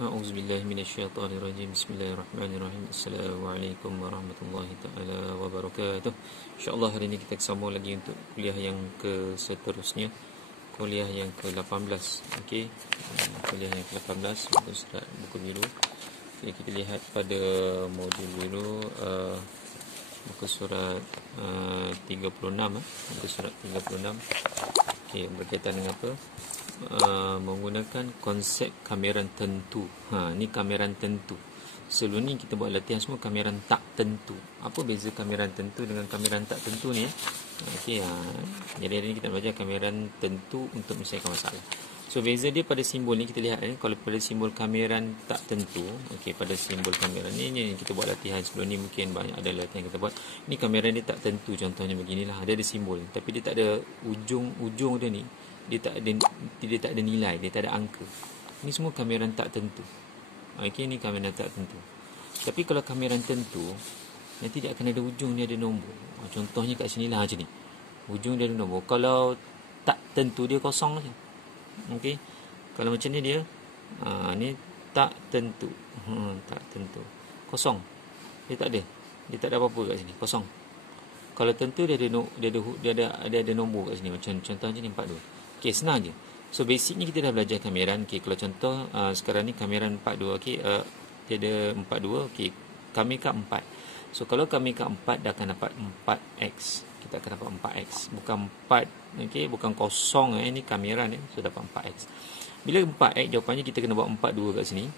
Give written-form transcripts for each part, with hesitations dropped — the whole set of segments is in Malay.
A'udzubillahi minasyaitonirrajim. Bismillahirrahmanirrahim. Assalamualaikum warahmatullahi taala wabarakatuh. InsyaAllah hari ini kita sambung lagi untuk kuliah yang ke seterusnya, kuliah yang ke-18. Okey, kuliah yang ke-18 untuk surat buku biru. Jadi kita lihat pada modul biru, muka surat 36, muka surat 36. Okey, berkaitan dengan apa? Menggunakan konsep kameran tentu. Ni kameran tentu. Sebelum ni kita buat latihan semua kameran tak tentu. Apa beza kameran tentu dengan kameran tak tentu ni? Okey, jadi hari ni kita belajar kameran tentu untuk menyelesaikan masalah. So beza dia pada simbol ni kita lihat ni, kalau pada simbol kameran tak tentu, okey, pada simbol kameran ni kita buat latihan sebelum ni, mungkin banyak ada latihan kita buat. Ni kameran dia tak tentu, contohnya beginilah, dia ada simbol tapi dia tak ada ujung dia ni. Dia tak ada nilai, dia tak ada angka. Ini semua kameran tak tentu. Okey, ni kameran tak tentu. Tapi kalau kameran tentu, nanti dia akan ada ujung, dia ada nombor. Contohnya kat sini lah macam ni. Ujung dia ada nombor. Kalau tak tentu, dia kosong saja. Okey. Kalau macam ni dia, ni tak tentu. Tak tentu. Kosong. Dia tak ada. Dia tak ada apa-apa kat sini. Kosong. Kalau tentu dia ada nombor kat sini. Macam contohnya ni 42. Okey, senang je. So basicnya kita dah belajar kameran. Okey, kalau contoh sekarang ni kameran 42. Okey, dia ada 42. Okey, kami kat 4. So kalau kami kat 4 dah akan dapat 4x. Kita akan dapat 4x. Bukan 4, okey, bukan kosong ni kameran ni. So dapat 4x. Bila 4x jawapannya kita kena buat 42 kat sini.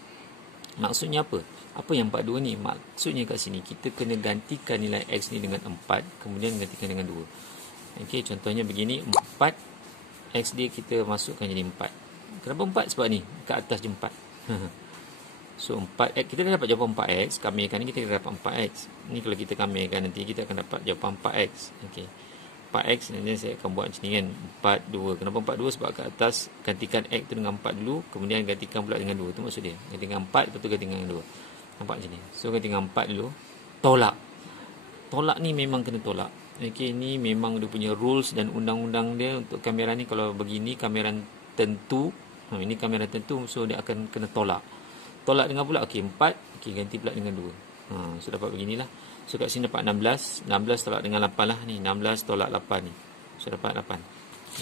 Maksudnya apa? Apa yang 42 ni? Maksudnya kat sini kita kena gantikan nilai x ni dengan 4, kemudian gantikan dengan 2. Okey, contohnya begini, 4 X dia kita masukkan jadi 4. Kenapa 4? Sebab ni kat atas je 4. So 4x, kita dah dapat jawapan 4x. Kamirkan ni kita dah dapat 4x. Ni kalau kita kamirkan nanti kita akan dapat jawapan 4x. Okey, 4x nanti saya akan buat macam ni kan, 42. Kenapa 42? Sebab kat atas gantikan x tu dengan 4 dulu, kemudian gantikan pula dengan 2. Tu maksud dia. Gantikan 4, lepas tu gantikan dengan 2. Nampak macam ni. So gantikan 4 dulu. Tolak. Tolak ni memang kena tolak. Okey, ni memang dia punya rules dan undang-undang dia untuk kamera ni. Kalau begini kameran tentu, ini kameran tentu, so dia akan kena tolak. Tolak dengan pula, okey, 4, okey, ganti pula dengan 2. So dapat beginilah. So kat sini dapat 16. 16 tolak dengan 8 lah ni. 16 tolak 8 ni. So dapat 8.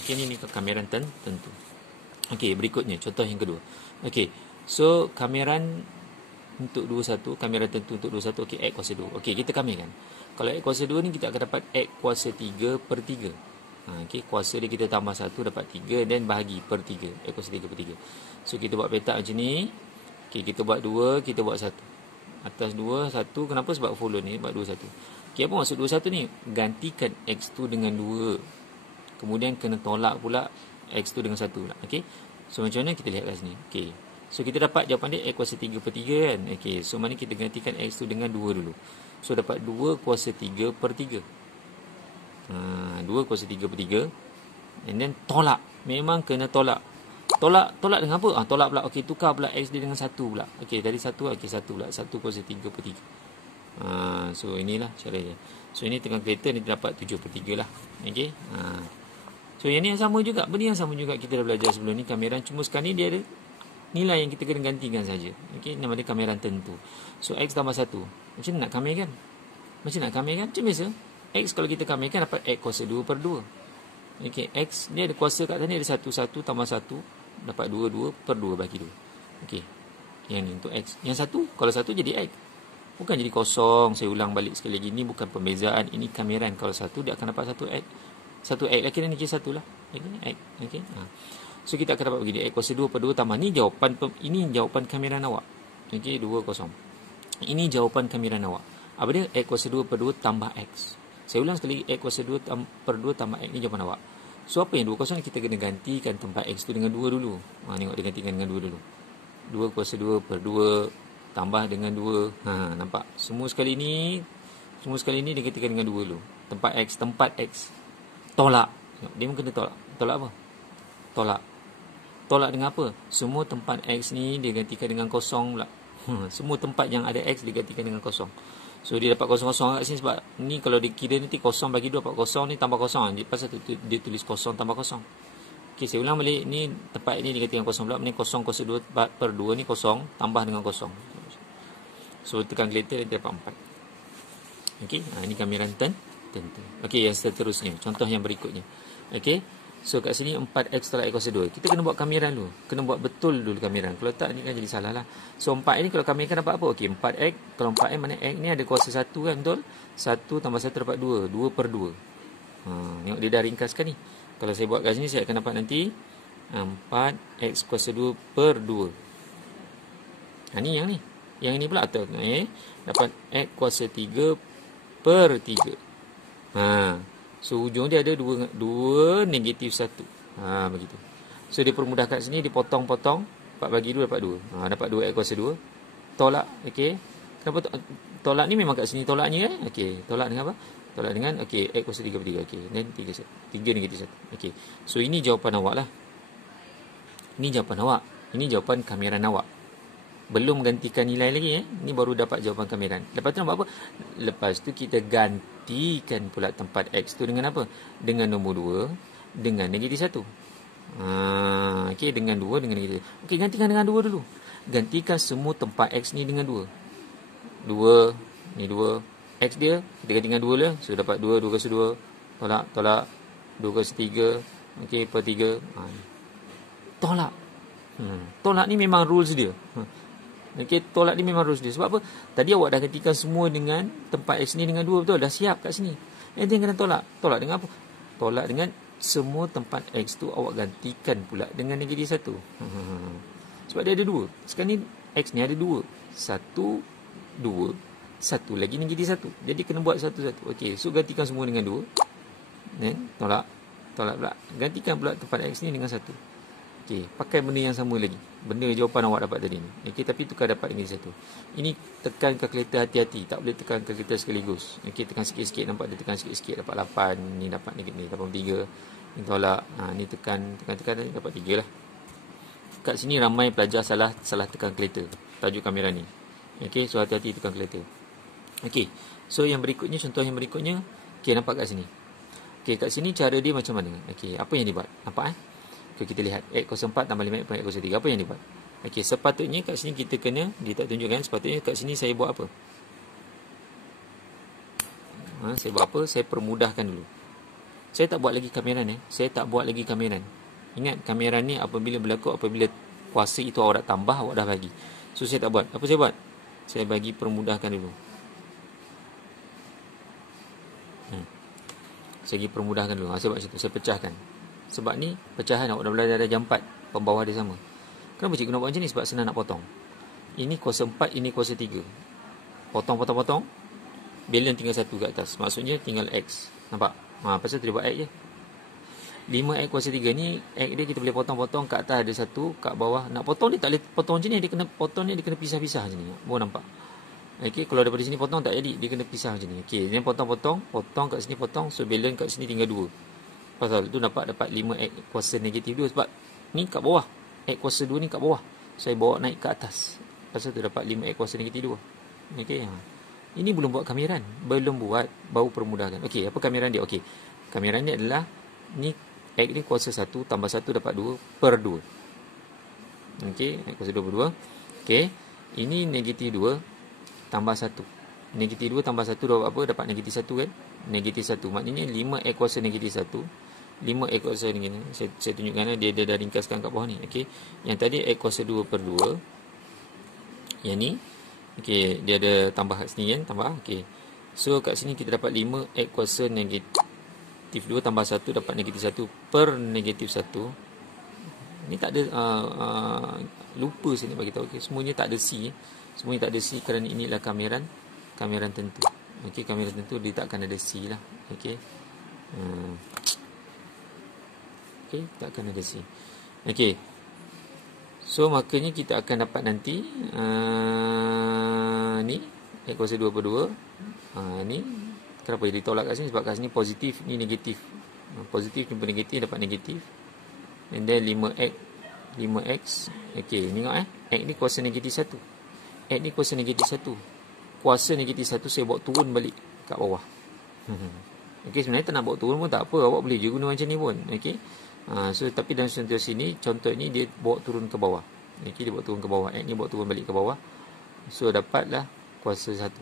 Okey, ni kameran tentu. Okey, berikutnya contoh yang kedua. Okey, so kameran untuk 21, kameran tentu untuk 21, okey, x kuasa 2. Okey, kita kamirkan. Kalau x kuasa 2 ni kita akan dapat x kuasa 3/3. Okey, kuasa dia kita tambah 1 dapat 3 dan bahagi per 3. X kuasa 3/3. So kita buat petak macam ni. Okey, kita buat 2, kita buat 1. Atas 2, 1. Kenapa? Sebab follow ni buat 2, 1. Okey, apa maksud 2, 1 ni? Gantikan x tu dengan 2. Kemudian kena tolak pula x tu dengan 1 pula. Okey. So macam mana kita lihat kat sini. Okey. So kita dapat jawapan dia x kuasa 3/3 kan. Okey, so mana kita gantikan x tu dengan 2 dulu. So dapat 2 kuasa 3/3. 2 kuasa 3/3. And then tolak. Memang kena tolak. Tolak dengan apa? Tolak pula. Okey, tukar pula x dia dengan 1 pula. Okey, dari 1, okey, 1 pula. 1 kuasa 3/3. So inilah cara dia. So ini tengah kereta ni dapat 7/3 lah. Okey. So yang ni yang sama juga. Benda yang sama juga kita dah belajar sebelum ni, kameran. Cuma sekarang ni dia ada nilai yang kita kena gantikan saja. Okey, nama dia kameran tentu. So x tambah 1. Macam mana nak kamirkan? Macam biasa. X kalau kita kamirkan dapat x kuasa 2/2. Okey, x dia ada kuasa kat sana, ada 1 tambah 1 dapat 2/2 bagi 2. Okey. Yang ni untuk x. Yang 1, kalau 1 jadi x. Bukan jadi kosong. Saya ulang balik sekali lagi, ni bukan pembezaan, ini kameran. Kalau 1 dia akan dapat 1x. 1x lah, kira ni kira 1 lah. Okey, x. Okey. So kita akan dapat begini, x kuasa 2/2 tambah ni jawapan, ini jawapan kameran awak. Okey, 2, 0. Ini jawapan kameran awak. Apa dia? X kuasa 2/2 tambah x. Saya ulang sekali, x kuasa 2/2 tambah x, ni jawapan awak. So apa yang 2, 0 kita kena gantikan tempat x tu dengan 2 dulu. Tengok dia gantikan dengan 2 dulu. 2 kuasa 2/2 tambah dengan 2. Nampak? Semua sekali ni dia gantikan dengan 2 dulu. Tempat x. Tolak. Dia pun kena tolak. Tolak apa? Tolak dengan apa? Semua tempat x ni dia gantikan dengan 0 pula. Semua tempat yang ada x digantikan dengan 0. So dia dapat 0 kat sini sebab ni kalau dikira nanti 0 bagi 2 dapat 0 ni tambah 0. Pasal tu dia tulis 0 tambah 0. Okey, saya ulang balik. Ni tempat ni digantikan kosong pula. Ni kosong kuasa 2 per 2 ni kosong tambah dengan kosong. So tekan kalkulator dia dapat 4. Okey, ini kamiran tentu. Okey, yang seterusnya, contoh yang berikutnya. Okey. So kat sini 4x tolak x kuasa 2. Kita kena buat kamiran dulu. Kena buat betul dulu kamiran. Kalau tak ni kan jadi salah lah. So 4 ni kalau kamiran dapat apa? Okey, 4x. Kalau 4x mana x ni ada kuasa 1 kan, betul? 1 tambah 1 dapat 2. 2 per 2. Tengok dia dah ringkaskan ni. Kalau saya buat kat sini saya akan dapat nanti 4x kuasa 2 per 2. Ni yang ni. Yang ini pula atau dapat x kuasa 3 per 3. So ujung dia ada 2 negatif 1. Begitu. So dia permudah kat sini, dipotong-potong. 4 bagi 2 dapat 2. Dapat 2x kuasa 2. Tolak. Okey. Kenapa tolak ni memang kat sini tolaknya Okey. Tolak dengan apa? Tolak dengan okey, x kuasa 3 per 3. Okey. Dan 3 negatif 1. Okey. So ini jawapan awak lah. Ini jawapan awak. Ini jawapan kamiran awak. Belum gantikan nilai lagi Ni baru dapat jawapan kamiran. Lepas tu nak buat apa? Lepas tu kita gantikan pula tempat x tu dengan apa? Dengan nombor 2 dengan negatif 1. Okey, dengan 2 dengan negatif. Okey, gantikan dengan 2 dulu. Gantikan semua tempat x ni dengan 2. 2 ni 2 x dia kita ganti dengan 2 lah. So dapat 2 kuasa 2. Tolak 2 kuasa 3. Okey, per 3. Tolak. Tolak ni memang rules dia. Okey, tolak ni memang rules dia. Sebab apa? Tadi awak dah gantikan semua dengan tempat x ni dengan 2, betul? Dah siap kat sini. Dia kena tolak. Tolak dengan apa? Tolak dengan semua tempat x tu awak gantikan pula dengan negatif 1. Sebab dia ada 2. Sekarang ni x ni ada 2. 1, 2. 1 lagi negatif 1. Jadi kena buat satu-satu. Okey, so gantikan semua dengan 2. Tolak. Tolak pula. Gantikan pula tempat x ni dengan 1. Okey, pakai benda yang sama lagi. Benda jawapan awak dapat tadi ni. Okey, tapi tukar dapat dengan 1. Ini tekan kalkulator hati-hati. Tak boleh tekan kalkulator sekaligus. Okey, tekan sikit-sikit. Nampak dia tekan sikit-sikit. Dapat 8. Ni dapat ni 83. Ni tolak. Ni tekan ni dapat 3 lah. Kat sini ramai pelajar salah tekan kalkulator. Tajuk kamera ni. Okey, so hati-hati tekan kalkulator. Okey, so yang berikutnya, contoh yang berikutnya. Okey, nampak kat sini. Okey, kat sini cara dia macam mana? Okey, apa yang dibuat? Nampak Okay, kita lihat x kuasa 4 tambah 5x per x kuasa 3. Apa yang dibuat? Okey, sepatutnya kat sini kita kena, dia tak tunjukkan, sepatutnya kat sini saya buat apa? Saya buat apa? Saya permudahkan dulu. Saya tak buat lagi kameran Saya tak buat lagi kameran. Ingat, kameran ni apabila berlaku, apabila kuasa itu awak dah tambah, awak dah bagi. So saya tak buat. Apa saya buat? Saya bagi permudahkan dulu. Saya bagi permudahkan dulu. Saya buat macam tu. Saya pecahkan. Sebab ni pecahan awak dah belajar dah jam 4. Pembawah dia sama. Kenapa cikgu nak buat macam ni? Sebab senang nak potong. Ini kuasa 4, ini kuasa 3. Potong. Balance tinggal 1 kat atas. Maksudnya tinggal x. Nampak? Pasal tu dia buat x je. 5x kuasa 3 ni, x dia kita boleh potong-potong. Kat atas ada 1, kat bawah. Nak potong dia tak boleh potong macam ni. Dia kena potong ni, dia kena pisah-pisah macam ni. Baru nampak. Okey, kalau daripada sini potong tak jadi. Dia kena pisah macam ni. Okey, ni potong. Potong kat sini potong. So balance kat sini tinggal 2. Pasal tu dapat 5x kuasa negatif 2. Sebab ni kat bawah. X kuasa 2 ni kat bawah. Saya bawa naik ke atas. Pasal tu dapat 5x kuasa negatif 2. Okey. Ini belum buat kamiran. Belum buat. Baru permudahkan. Okey, apa kamiran dia? Okey. Kamiran dia adalah ni x ni kuasa 1 tambah 1 dapat 2 per 2. Okey. X kuasa 2 per 2. Okey. Ini negatif 2 tambah 1. Negatif 2 tambah 1 dapat apa? Dapat negatif 1 kan? Negatif 1. Maknanya 5x kuasa negatif 1. 5x kuasa ni. Saya tunjukkan dia dah ringkaskan kat bawah ni. Okey. Yang tadi x kuasa 2 per 2. Yang ni. Okey. Dia ada tambah kat sini kan? Tambah. Okey. So kat sini kita dapat 5x kuasa negatif 2 tambah 1 dapat negatif 1 per negatif 1. Ni tak ada lupa saya nak bagi tahu. Okey. Semuanya tak ada C. Semuanya tak ada C kerana inilah kamiran tentu. Okey, kamiran tentu dia takkan ada C lah. Okey. Okey, takkan ada C. Okey. So makanya kita akan dapat nanti ni x kuasa 2 per 2. Ni kenapa dia ditolak kat sini? Sebab kat sini positif, ni negatif. Positif jumpa negatif dapat negatif. And then 5x. Okey, tengok x ni kuasa negatif 1. X ni kuasa negatif 1. Kuasa negatif 1 saya bawa turun balik kat bawah. Okey, sebenarnya tak nak bawa turun pun tak apa. Awak boleh je guna macam ni pun. Okey. So tapi dalam situasi ni, contoh ni dia bawa turun ke bawah. Okey, dia bawa turun ke bawah. X ni bawa turun balik ke bawah. So dapatlah kuasa 1.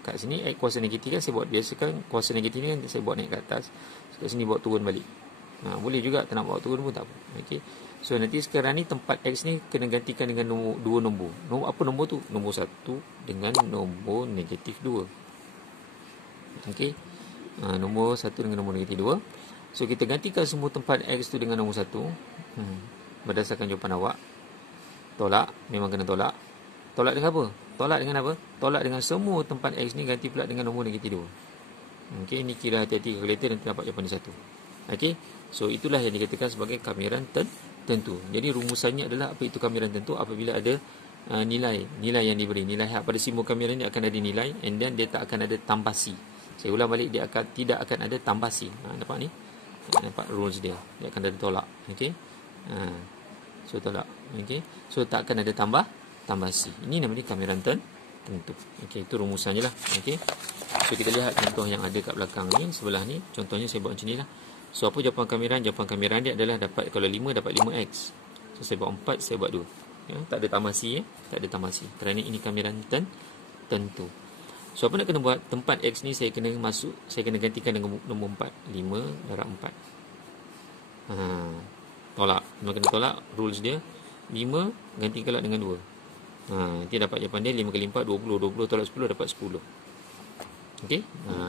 Kat sini X kuasa negatif kan, saya buat biasa kan, kuasa negatif ni kan saya buat naik ke atas. So kat sini bawa turun balik. Boleh juga tak nak bawa turun pun tak apa. Okey. So nanti sekarang ni tempat X ni kena gantikan dengan dua nombor. Apa nombor tu? Nombor 1 dengan nombor negatif 2. Okey. Nombor 1 dengan nombor negatif 2. So kita gantikan semua tempat X tu dengan nombor 1. Berdasarkan jawapan awak. Tolak, memang kena tolak. Tolak dengan apa? Tolak dengan apa? Tolak dengan semua tempat X ni ganti pula dengan nombor negatif 2. Okey, ni kira hati-hati kalkulator nanti dapat jawapan di 1. Okey. So itulah yang dikatakan sebagai kamiran tentu. Jadi rumusannya adalah apa itu kamiran tentu apabila ada nilai yang diberi. Nilai pada simbol kamiran ni akan ada nilai, and then dia tak akan ada tambasi. Saya ulang balik, dia tidak akan ada tambasi. Nampak ni? Nampak rules dia. Dia akan ada tolak. Okey. So tolak. Okey. So tak akan ada tambasi. Ini namanya kamiran tentu. Okey, itu rumusannya lah. Okey. So kita lihat contoh yang ada kat belakang ni, sebelah ni. Contohnya saya buat macam ni lah. So apa jawapan kamiran? Jawapan kamiran dia adalah dapat, kalau 5 dapat 5x. So saya buat 4, saya buat 2. Tak ada tambasi. Tak ada tambasi. Kerana ini kamiran tentu. So apa nak kena buat? Tempat x ni saya kena gantikan dengan nombor 4. 5 darab 4. Tolak. Memang kena tolak. Rules dia 5 gantikan dengan 2. Nanti dapat jawapan dia 5 kali 4 20. 20 tolak 10 dapat 10. Okey.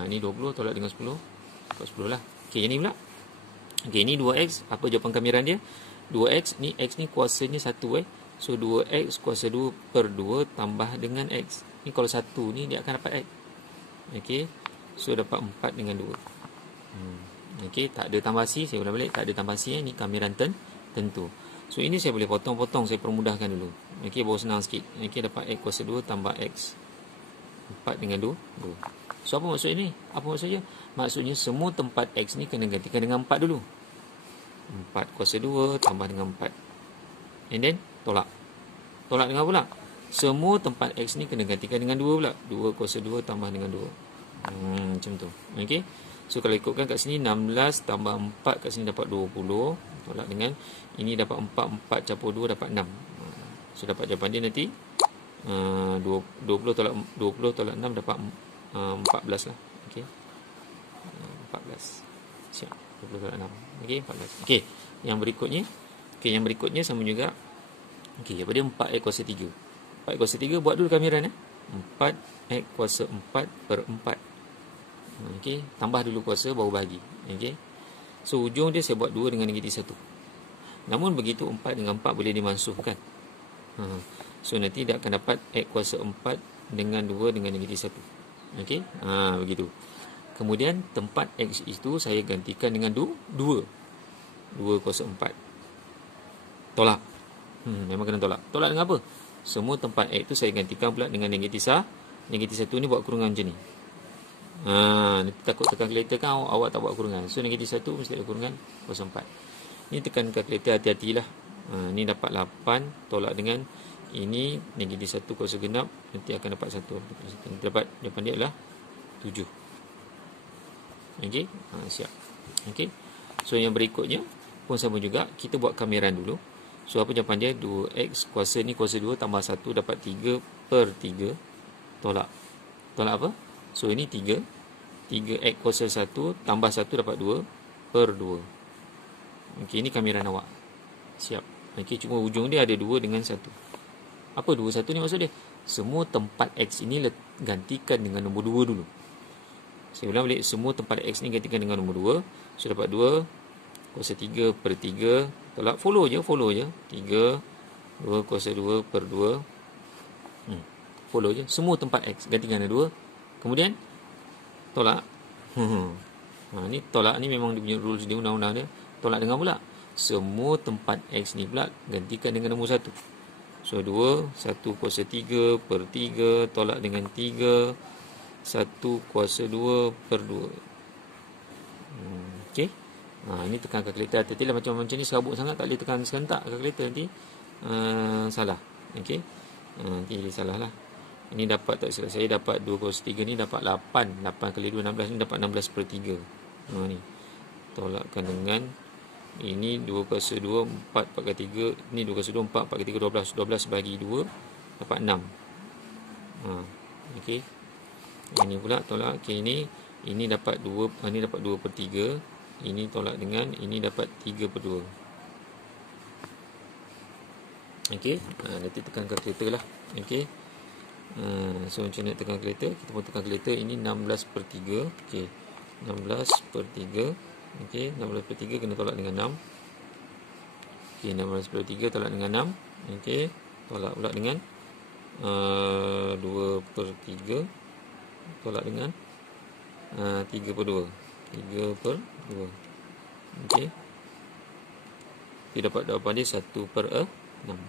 Ni 20 tolak dengan 10 dapat 10 lah. Okey, yang ni pula. Okey, ni 2x. Apa jawapan kamiran dia? 2x ni, x ni kuasanya 1 So 2x kuasa 2 per 2 tambah dengan x. Ni kalau 1 ni dia akan dapat x. Okey. So dapat 4 dengan 2. Okey, tak ada tambasi. Saya ulang balik, tak ada tambasi. Ni kamiran tentu. So ini saya boleh potong-potong, saya permudahkan dulu. Okey, baru senang sikit. Okey, dapat x kuasa 2 tambah x 4 dengan 2. So apa maksud ini? Apa maksudnya? Maksudnya semua tempat x ni kena gantikan dengan 4 dulu. 4 kuasa 2 tambah dengan 4. And then tolak. Tolak dengan pula. Semua tempat x ni kena gantikan dengan 2 pula. 2 kuasa 2 tambah dengan 2. Macam tu. Okey. So kalau ikutkan kat sini 16 tambah 4, kat sini dapat 20. Tolak dengan ini dapat 4 campur 2 dapat 6. So dapat jawapan dia nanti 20 tolak 6 dapat 14 lah. Okey. 14. Siap. 20 tolak 6. Okey, 14. Okey. Yang berikutnya sama juga. Okey, apa dia? 4x kuasa 3. 4x kuasa 3 buat dulu kamiran 4x kuasa 4 per 4. Okey, tambah dulu kuasa baru bahagi. Okey. So ujung dia saya buat 2 dengan negatif 1. Namun begitu 4 dengan 4 boleh dimansuhkan. So nanti dia akan dapat x kuasa 4 dengan 2 dengan negatif 1. Okey. Begitu. Kemudian tempat x itu saya gantikan dengan 2 kuasa 4. Tolak. Memang kena tolak. Tolak dengan apa? Semua tempat x itu saya gantikan pula dengan negatif 1. Negatif 1 ni buat kurungan macam ni. Nanti takut tekan kalkulator kan awak tak buat kurungan. So negatif 1 mesti ada kurungan kuasa 4. Ni tekan kalkulator, hati-hatilah. Ni dapat 8 tolak dengan ini negatif 1 kuasa genap, nanti akan dapat 1. Dapat jawapan dia adalah 7. Okey. Siap. Okey. So yang berikutnya pun sama juga, kita buat kamiran dulu. So apa jawapan dia? 2x kuasa ni kuasa 2 tambah 1 dapat 3 per 3. Tolak. Tolak apa? So ini 3. 3x kuasa 1 tambah 1 dapat 2 per 2. Okey, ini kamiran awak. Siap. Okey, cuma ujung dia ada 2 dengan 1. Apa 2, 1 ni maksud dia? Semua tempat x ini gantikan dengan nombor 2 dulu. Saya ulang balik, semua tempat x ni gantikan dengan nombor 2. So dapat 2 kuasa 3 per 3. Tolak, follow je. 3 2 kuasa 2 per 2. Follow je. Semua tempat x gantikan dengan 2. Kemudian tolak. Ni tolak ni memang dia punya rules dia, undang-undang dia. Tolak dengan pula semua tempat x ni pula gantikan dengan nombor 1. So 2 1 kuasa 3 per 3 tolak dengan 3 1 kuasa 2 per 2. Okey. Ini tekan kalkulator. Hati-hatilah macam ni serabut sangat, tak boleh tekan serentak kalkulator nanti salah. Okey. Nanti jadi salah lah. Ini dapat, tak silap saya dapat 2 kuasa 3 ni dapat 8. 8 kali 2 16 ni dapat 16 per 3. Ni tolakkan dengan Ini 2 kuasa 2, 4 4 kali 3. Ini 2 kuasa 2, 4 4 kali 3, 12. 12 bagi 2 dapat 6. Okey. Ini pula tolak. Okey, ini dapat 2, ini dapat 2 per 3. Ini tolak dengan ini dapat 3 per 2. Okey. Nanti tekan kalkulator lah. Okey. So macam nak tekan kalkulator, kita pun tekan kalkulator. Ini 16 per 3. Okey. 16 per 3. Okey, 16 per 3 kena tolak dengan 6. Okey, 16 per 3 tolak dengan 6. Okey, tolak pula dengan 2 per 3 tolak dengan 3 per 2. 3 per 2. Okey. Kita dapat jawapan dia 1 per 6.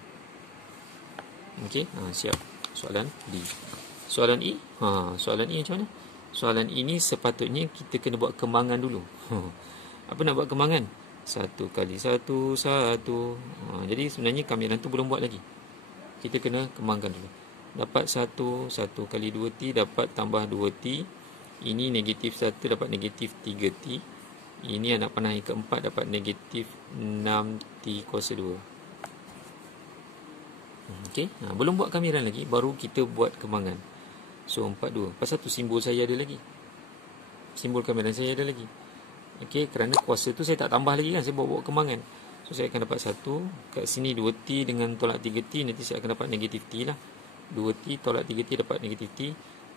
Okey, siap. Soalan D. Soalan E. Soalan E macam mana? Soalan ini sepatutnya kita kena buat kembangan dulu. Apa nak buat kembangan? 1 kali 1, 1. Jadi sebenarnya kamiran tu belum buat lagi. Kita kena kembangkan dulu. Dapat 1, 1 kali 2T dapat tambah 2T. Ini negatif 1 dapat negatif 3T. Ini anak panah yang keempat dapat negatif 6T kuasa 2. Okey, belum buat kamiran lagi, baru kita buat kembangan. So 42. Pasal tu simbol saya ada lagi. Simbol kamiran saya ada lagi. Okey, kerana kuasa tu saya tak tambah lagi kan, saya buat kembangan. So saya akan dapat 1. Kat sini 2T dengan tolak 3T, nanti saya akan dapat negatif T lah. 2T tolak 3T dapat negatif T,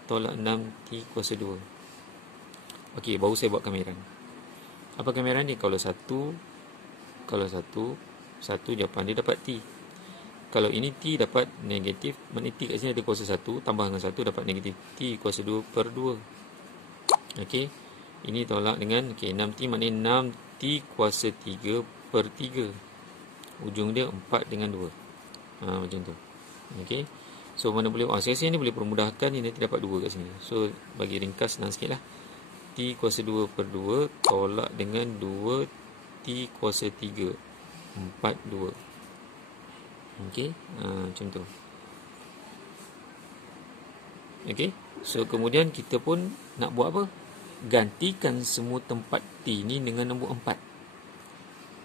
tolak 6T kuasa 2. Okey, baru saya buat kamiran. Apa kamiran ni? Kalau 1 jawapan dia dapat T. Kalau ini T dapat negatif, maknanya T kat sini ada kuasa 1, tambah dengan 1 dapat negatif T kuasa 2 per 2. Okey. Ini tolak dengan 6T, maknanya 6T kuasa 3 per 3. Ujung dia 4 dengan 2. Macam tu. Okey. So mana boleh, saya rasa ni boleh permudahkan, ini nanti dapat 2 kat sini. So bagi ringkas senang sikit lah. T kuasa 2 per 2 tolak dengan 2T kuasa 3. 4, 2. Okey, macam tu. Okey, so kemudian kita pun nak buat apa? Gantikan semua tempat T ni dengan nombor 4.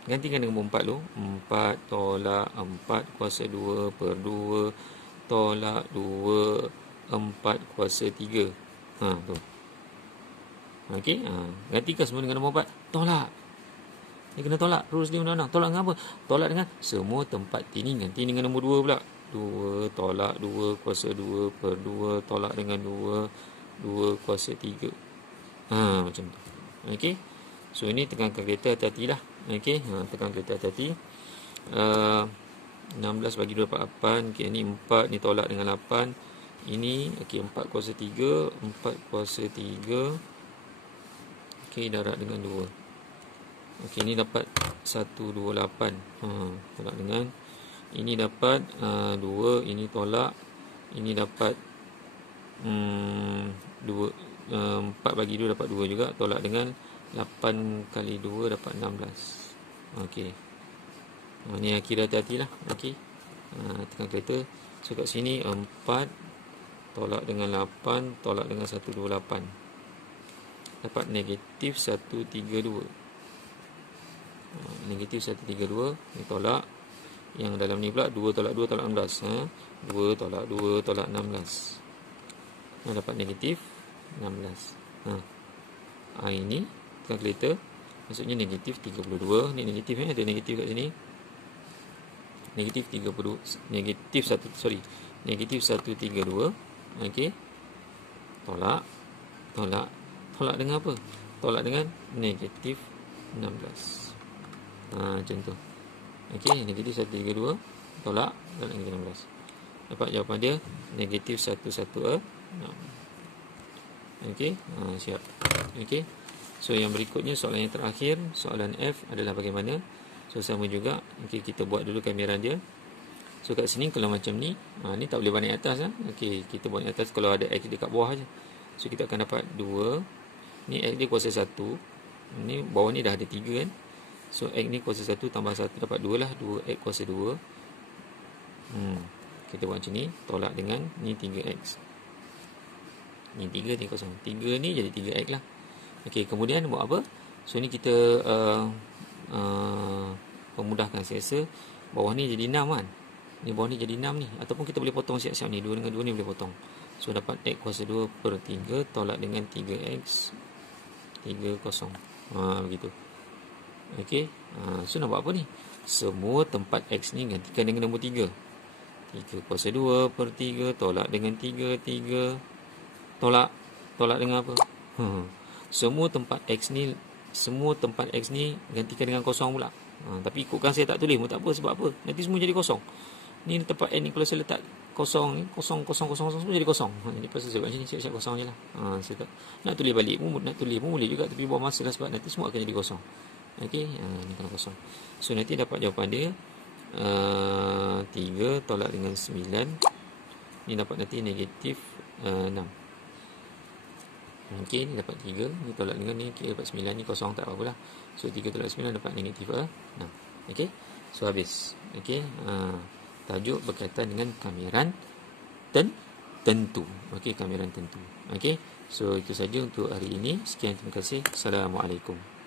Gantikan dengan nombor 4 dulu. 4 tolak 4 kuasa 2 per 2 tolak 2 4 kuasa 3. Tu. Okey, gantikan semua dengan nombor 4. Tolak. Dia kena tolak. Rules dia undang-undang. Tolak dengan apa? Tolak dengan semua tempat T ni. Ganti dengan nombor 2 pula. 2 tolak 2 kuasa 2 per 2 tolak dengan 2 kuasa 3. Macam tu. Okey. So ini tekan kalkulator, hati-hati lah. Okey. Tekan kalkulator, hati-hati. 16 bagi 2 dapat 8. Okey, ni 4 ni tolak dengan 8. Ini okey, 4 kuasa 3. 4 kuasa 3. Okey, darab dengan 2. Okey, ini dapat 128. Tolak dengan ini dapat 2, ini tolak. Ini dapat 4 bagi 2 dapat 2 juga. Tolak dengan 8 kali 2 dapat 16. Okey. Ni kira hati-hati lah. Okey. Tekan kereta. So kat sini 4 tolak dengan 8 tolak dengan 128. Dapat negatif 132. Negatif 132. Ni tolak. Yang dalam ni pula 2 tolak 2 tolak 16. 2 tolak 2 tolak 16. Dapat negatif 16. Ini kalkulator. Maksudnya negatif 32. Ni negatif ada negatif kat sini. Negatif 32. Negatif 1, sorry. Negatif 132. Okey. Tolak. Tolak dengan apa? Tolak dengan negatif 16. Macam tu. Okey, negatif 132 tolak negatif 16. Dapat jawapan dia negatif 116. Okey, siap. Okey. So yang berikutnya soalan yang terakhir, soalan F adalah bagaimana? So sama juga. Okey, kita buat dulu kamiran dia. So kat sini kalau macam ni, ni tak boleh balik atas lah. Okey, kita buat atas kalau ada X dekat bawah je. So kita akan dapat 2. Ni X dia kuasa 1. Ni bawah ni dah ada 3 kan. So X ni kuasa 1 tambah 1 dapat 2 lah. 2X kuasa 2. Kita buat macam ni. Tolak dengan ni 3X. Ni 3 ni kosong. 3 ni jadi 3X lah. Okey, kemudian buat apa? So ni kita pemudahkan. Saya rasa bawah ni jadi 6 kan. Ni bawah ni jadi 6 ni. Ataupun kita boleh potong siap-siap ni. 2 dengan 2 ni boleh potong. So dapat X kuasa 2 per 3 tolak dengan 3X 30. Begitu. Okey. So nak buat apa ni? Semua tempat X ni gantikan dengan nombor 3. 3 kuasa 2 per 3 tolak dengan 3. 3 tolak dengan apa? Semua tempat X ni gantikan dengan kosong pula. Tapi ikutkan saya tak tulis pun tak apa. Sebab apa? Nanti semua jadi kosong. Ni tempat N ni kalau saya letak kosong ni, kosong semua jadi kosong. Jadi pasal saya buat macam ni, siap-siap kosong je lah. Saya tak, nak tulis balik pun, nak tulis pun boleh juga, tapi buang masa lah sebab nanti semua akan jadi kosong. Okey, ni kalau kosong. So nanti dapat jawapan dia 3 tolak dengan 9. Ni dapat nanti negatif 6. Okey, ni dapat 3, ni tolak dengan ni, kira dapat 9, ni kosong tak apa-apalah. So 3 tolak 9 dapat negatif 6. Okey, so habis. Okey, tajuk berkaitan dengan kamiran tentu. Okey, kamiran tentu. Okey, so itu saja untuk hari ini. Sekian, terima kasih. Assalamualaikum.